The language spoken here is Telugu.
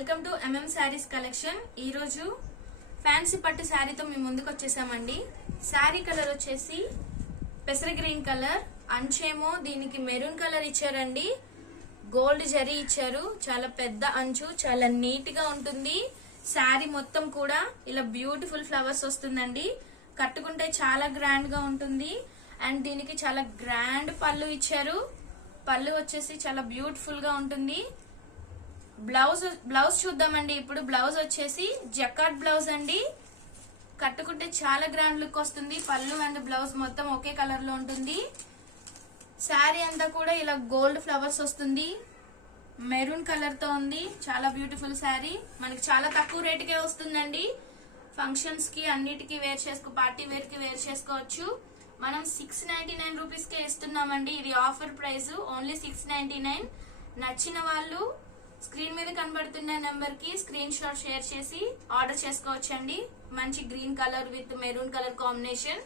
Welcome to saris collection. ఈ రోజు ఫ్యాన్సీ పట్టు శారీతో మేము ముందుకు వచ్చేసామండి. శారీ కలర్ వచ్చేసి పెసర గ్రీన్ కలర్, అంచేమో దీనికి మెరూన్ కలర్ ఇచ్చారండి. గోల్డ్ జరీ ఇచ్చారు. చాలా పెద్ద అంచు, చాలా నీట్ గా ఉంటుంది. శారీ మొత్తం కూడా ఇలా బ్యూటిఫుల్ ఫ్లవర్స్ వస్తుందండి. కట్టుకుంటే చాలా గ్రాండ్ గా ఉంటుంది. అండ్ దీనికి చాలా గ్రాండ్ పళ్ళు ఇచ్చారు. పళ్ళు వచ్చేసి చాలా బ్యూటిఫుల్ గా ఉంటుంది. బ్లౌజ్ చూద్దామండి. ఇప్పుడు బ్లౌజ్ వచ్చేసి జకార్డ్ బ్లౌజ్ అండి. కట్టుకుంటే చాలా గ్రాండ్ లుక్ వస్తుంది. పళ్ళు అండ్ బ్లౌజ్ మొత్తం ఒకే కలర్ లో ఉంటుంది. శారీ అంతా కూడా ఇలా గోల్డ్ ఫ్లవర్స్ వస్తుంది. మెరూన్ కలర్ తో ఉంది. చాలా బ్యూటిఫుల్ శారీ. మనకి చాలా తక్కువ రేటుకే వస్తుందండి. ఫంక్షన్స్ కి అన్నిటికీ వేర్ చేసుకో, పార్టీ వేర్ కి వేర్ చేసుకోవచ్చు. మనం 699 రూపీస్ కే ఇస్తున్నామండి. ఇది ఆఫర్ ప్రైస్, ఓన్లీ 699. నచ్చిన వాళ్ళు స్క్రీన్ మీద కనబడుతున్న నెంబర్ కి స్క్రీన్ షాట్ షేర్ చేసి ఆర్డర్ చేసుకోవచ్చండి. మంచి green colour with maroon colour combination.